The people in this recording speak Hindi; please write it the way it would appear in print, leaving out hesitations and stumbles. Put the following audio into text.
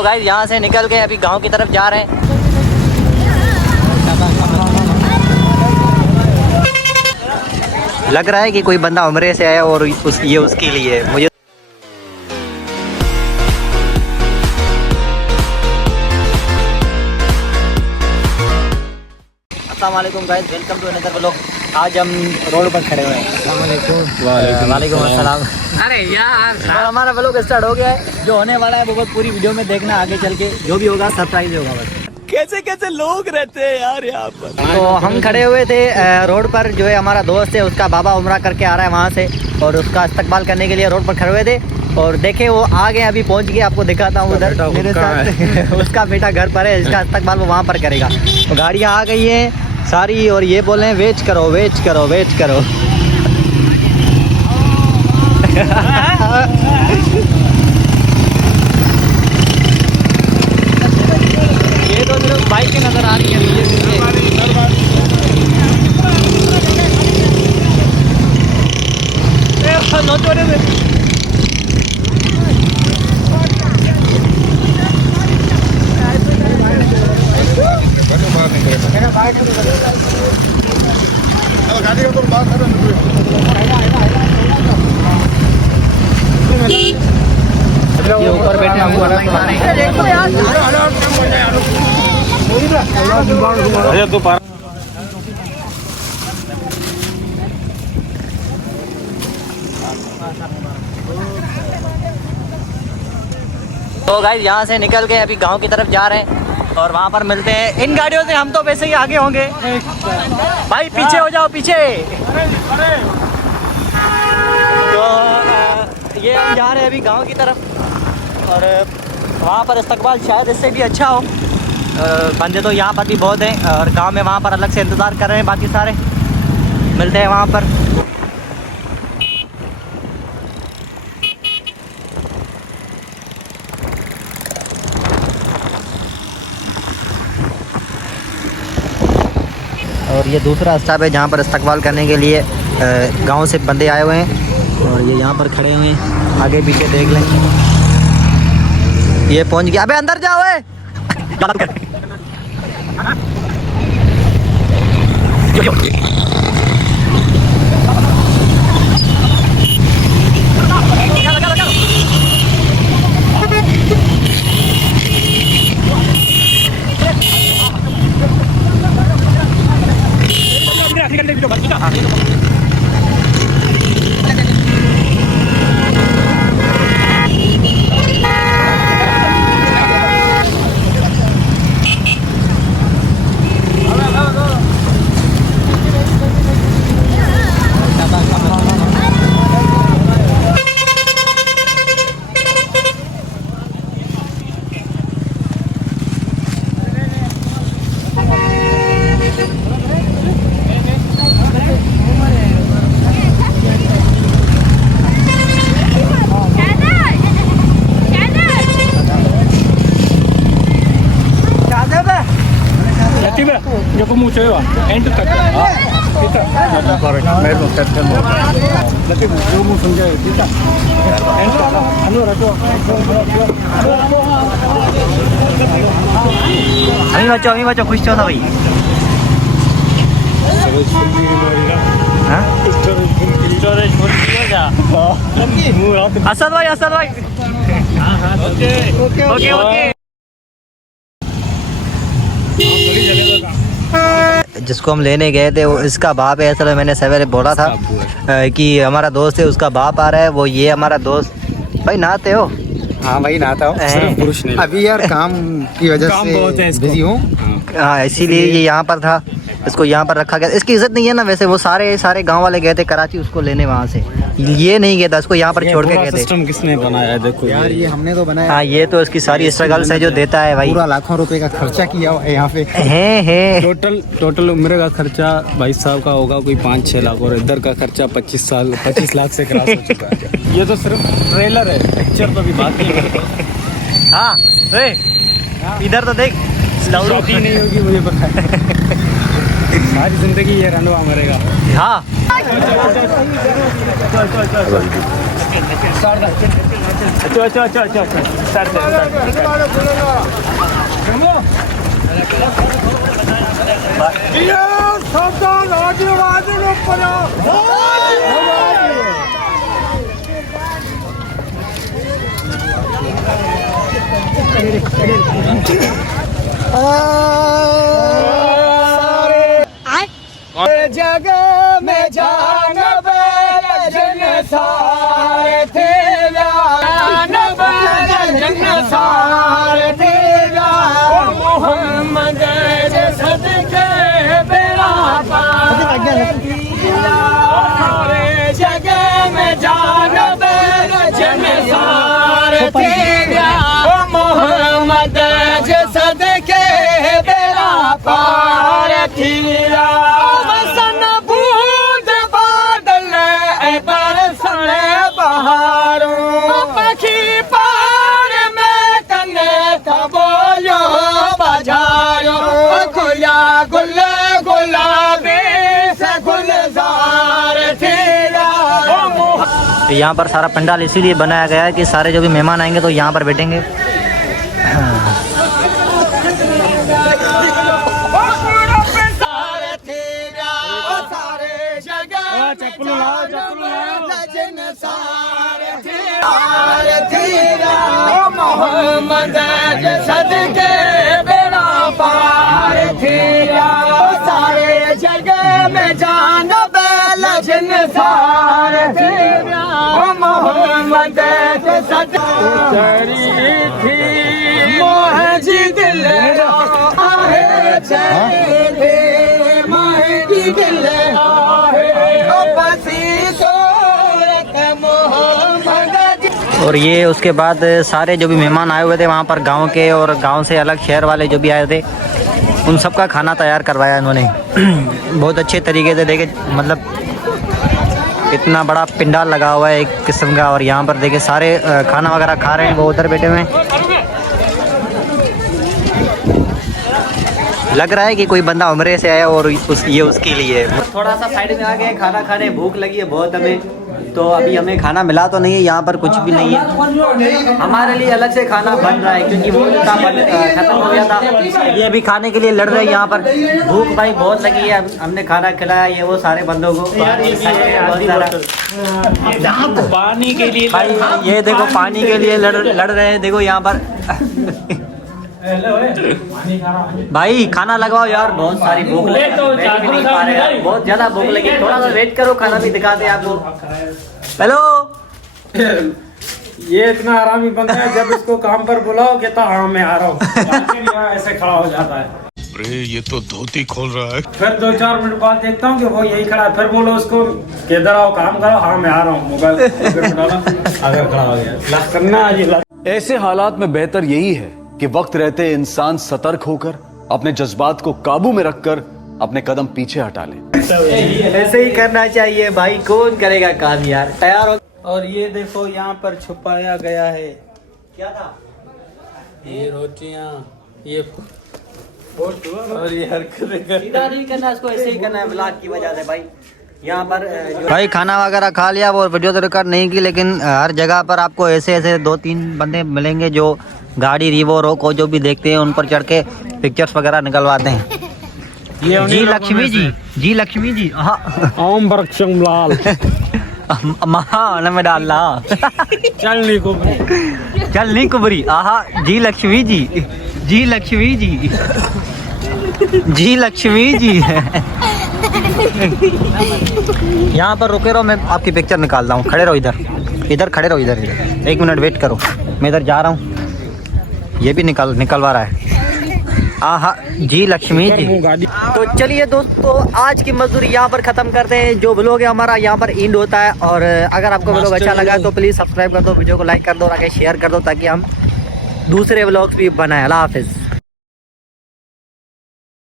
तो गाइस यहाँ से निकल के अभी गांव की तरफ जा रहे हैं। लग रहा है कि कोई बंदा उम्रे से आया और ये उसके लिए मुझे। अस्सलाम वालेकुम guys, welcome to another vlog. आज हम रोड पर खड़े हुए हैं। अस्सलाम वालेकुम। वालेकुम अस्सलाम। अरे यार हमारा व्लॉग स्टार्ट हो गया है। जो होने वाला है वो बस पूरी वीडियो में देखना, आगे चल के जो भी होगा सरप्राइज होगा। बस कैसे कैसे लोग रहते हैं यार यहाँ पर। तो हम खड़े हुए थे रोड पर। जो है हमारा दोस्त है, उसका बाबा उम्रा करके आ रहा है वहाँ से, और उसका इस्तकबाल करने के लिए रोड पर खड़े हुए थे। और देखे वो आ गए, अभी पहुँच गए। आपको दिखाता हूँ उधर मेरे साथ। उसका बेटा घर पर है, इसका इस्तकबाल वो वहाँ पर करेगा। तो गाड़ियाँ आ गई हैं सारी, और ये बोल रहे हैं वेट करो वेट करो वेट करो। ये तो सिर्फ बाइक नजर आ रही है। ये ऊपर बैठे हम देखो यार। तो गाइस यहाँ से निकल के अभी गांव की तरफ जा रहे हैं, और वहाँ पर मिलते हैं इन गाड़ियों से। हम तो वैसे ही आगे होंगे भाई, पीछे हो जाओ पीछे। तो ये हम जा रहे हैं अभी गांव की तरफ, और वहाँ पर इस्तकबाल शायद इससे भी अच्छा हो। बंदे तो यहाँ पर भी बहुत हैं, और गांव में वहाँ पर अलग से इंतज़ार कर रहे हैं बाकी सारे। मिलते हैं वहाँ पर। और ये दूसरा स्टॉप है जहाँ पर इस्तकबाल करने के लिए गांव से बंदे आए हुए हैं, और ये यहाँ पर खड़े हुए हैं। आगे पीछे देख लें, ये पहुँच गया। अबे अंदर जाओ। अभी बच्चों खुश हो भाई। असद भाई ओके ओके। जिसको हम लेने गए थे वो इसका बाप है। असल में मैंने सवेरे बोला था कि हमारा दोस्त है, उसका बाप आ रहा है। वो ये हमारा दोस्त भाई नहाते हो। हाँ भाई नहाता हूँ, सिर्फ पुरुष नहीं। अभी यार काम की वजह से बिजी हूँ। हाँ इसीलिए ये यहाँ पर था, इसको यहाँ पर रखा गया। इसकी इज्जत नहीं है ना वैसे। वो सारे गांव वाले गए थे कराची उसको लेने, वहाँ से ये नहीं गया था, इसको यहाँ पर छोड़ के गए थे। सिस्टम किसने बनाया है? देखो यार, ये हमने तो बनाया। हाँ ये तो इसकी सारी स्ट्रगल्स है जो देता है भाई। पूरा लाखों रुपए का खर्चा किया हुआ है यहाँ पे। है टोटल उम्र का खर्चा भाई साहब का होगा कोई 5-6 लाख, और इधर का खर्चा 25 लाख से क्रॉस हो चुका है। ये तो सिर्फ ट्रेलर है, पिक्चर तो भी बात नहीं करते। हाँ इधर तो देख, शादी नहीं होगी मुझे पता है। सारी जिंदगी ये रंडवा मरेगा। हाँ जगह में जान जन सारे थे जन सारे थे मोहम्मद सदके बेड़ा सारे जगह में जान जन सारे थे मोहम्मद सदके बेड़ा पार थी यहाँ पर सारा पंडाल इसीलिए बनाया गया है कि सारे जो भी मेहमान आएंगे तो यहाँ पर बैठेंगे। मोहम्मद सदके बेड़ा पार थीरा सारे जगह में जान जन सारे थीरा मोहम्मद सदके थी मोहजी दिल आहे चले मोहजी दिल आहे बसी सोरत मोहम्मद। और ये उसके बाद सारे जो भी मेहमान आए हुए थे वहाँ पर गांव के और गांव से अलग शहर वाले जो भी आए थे उन सब का खाना तैयार करवाया इन्होंने बहुत अच्छे तरीके से। देखे मतलब इतना बड़ा पिंडाल लगा हुआ है एक किस्म का और यहाँ पर देखे सारे खाना वगैरह खा रहे हैं। वो उधर बैठे हुए हैं। लग रहा है कि कोई बंदा उम्रे से आया और ये उसके लिए। थोड़ा सा साइड में आ गए खाना खाने, भूख लगी है बहुत हमें। तो अभी हमें खाना मिला तो नहीं है, यहाँ पर कुछ भी नहीं है। हमारे लिए अलग से खाना बन रहा है क्योंकि वो खत्म हो गया था। ये अभी खाने के लिए लड़ रहे हैं यहाँ पर। भूख भाई बहुत लगी है। हमने खाना खिलाया ये वो सारे बंदों को। पानी के लिए भाई ये देखो पानी के लिए लड़ रहे हैं। देखो यहाँ पर भाई खाना लगवाओ यार, बहुत सारी भूख लगी, बहुत ज्यादा भूख लगी। थोड़ा सा वेट करो, खाना भी दिखाते हैं आपको। हेलो ये इतना आरामी बंदा है, जब इसको काम पर बुलाओ कहता हाँ मैं आ रहा हूँ, ऐसे खड़ा हो जाता है। अरे ये तो धोती खोल रहा है। फिर 2-4 मिनट बाद देखता हूँ कि वो यही खड़ा है। फिर बोलो उसको कि इधर आओ काम करो। हाँ मैं आ रहा हूँ। मोबाइल अगर खड़ा हो गया करना। ऐसे हालात में बेहतर यही है कि वक्त रहते इंसान सतर्क होकर अपने जज्बात को काबू में रखकर अपने कदम पीछे हटा ले। ऐसे ही करना चाहिए भाई, कौन करेगा काम यार। तैयार हो। और ये देखो यहाँ पर छुपाया गया है क्या था? ये रोटियाँ, ये फोटो और ये हरकतें। सीधा नहीं करना इसको, ऐसे ही करना है ब्लॉग की वजह से भाई। यहाँ पर भाई खाना वगैरह खा लिया, वो वीडियो तो रिकॉर्ड नहीं की, लेकिन हर जगह पर आपको ऐसे ऐसे 2-3 बंदे मिलेंगे जो गाड़ी रिवो रोको जो भी देखते हैं उन पर चढ़ के पिक्चर्स वगैरह निकलवाते हैं। जी लक्ष्मी जी, जी लक्ष्मी जी। हाँ ओम बरक्षम लाल महा में डाल ला चलनी कुबरी। आहा जी लक्ष्मी जी, जी लक्ष्मी जी, जी लक्ष्मी जी। यहाँ पर रुके रहो, मैं आपकी पिक्चर निकालता हूँ। खड़े रहो इधर, इधर खड़े रहो, इधर 1 मिनट वेट करो, मैं इधर जा रहा हूँ। ये भी निकलवा रहा है। आहा जी लक्ष्मी जी। तो चलिए दोस्तों, आज की मजदूरी यहाँ पर ख़त्म करते हैं। जो व्लॉग है हमारा यहाँ पर एंड होता है। और अगर आपको व्लॉग अच्छा लगा तो प्लीज़ सब्सक्राइब कर दो, वीडियो को लाइक कर दो, आगे शेयर कर दो ताकि हम दूसरे व्लॉग्स भी बनाएं। अल्लाह हाफिज़।